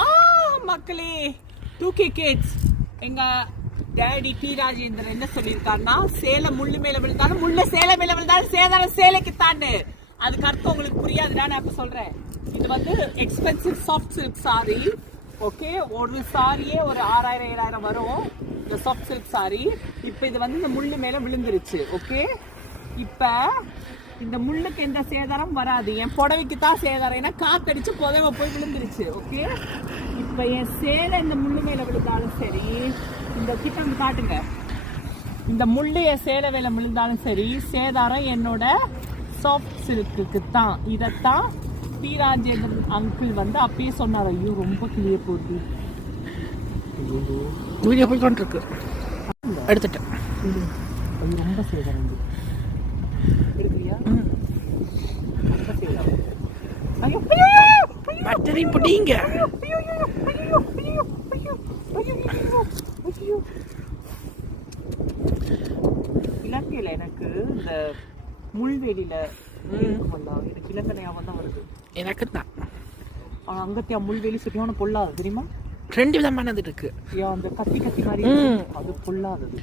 ஆ மக்களே. Two K kids. எங்க daddy T Rajendran என்ன சொல்லியிருக்காருன்னா சேலை முள்ளு மேல விழுந்தாலும் முள்ளு சேலை மேல விழுந்தாலும் சேதாரம் சேலைக்கு தாண்டு அதுக்கு அர்த்தம் உங்களுக்கு புரியாதுடா நான் இப்ப சொல்றேன். இது வந்து expensive soft silk sari okay ஒரு சாரியே ஒரு ஆறாயிரம் ஏழாயிரம் வரும். இந்த சாஃப்ட் சில்க் சாரி இப்போ இது வந்து இந்த முள்ளு மேல விழுந்துருச்சு. ஓகே இப்போ இந்த முள்ளுக்கு எந்த சேதாரம் வராது. என் புடவைக்கு தான் சேதாரம். ஏன்னா காத்தடிச்சு புடவை போய் விழுந்துருச்சு. ஓகே இப்ப என் சேலை இந்த முள்ளு மேல விழுந்தாலும் சரி இந்த கிட்ட வந்து காட்டுங்க. இந்த முள்ளு என் சேலை மேல விழுந்தாலும் சரி சேதாரம் என்னோட சாஃப்ட் சில்க்குக்கு தான். இதைத்தான் டி ராஜேந்திரன் அங்கிள் வந்து அப்பயே சொன்னார். ஐயோ ரொம்ப கிளிய போகுது. வீடியோ போய் கொண்டிருக்கு. எடுத்துட்டேன். ரொம்ப சேதாரம் இது எடுக்கலையா ரொம்ப சேதாரம் ஐயோ ஐயோ, பேட்டரி பிடிங்க. இலங்கையில எனக்கு இந்த முள்வேலியில எனக்கு இலங்கை ஞாபகம் தான் வருது. எனக்கு தான் ஆனா அங்கத்தியா முள்வேலி சுற்றியான பொல்லாது தெரியுமா? ரெண்டு விதமானது இருக்கு. அந்த கத்தி கத்தி மாதிரி. அது பொல்லாதது.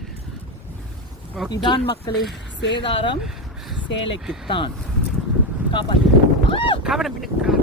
இதான் மக்களே சேதாரம் சேலைக்குத்தான். காப்பாத்து. கவனம் பின்னுக்கு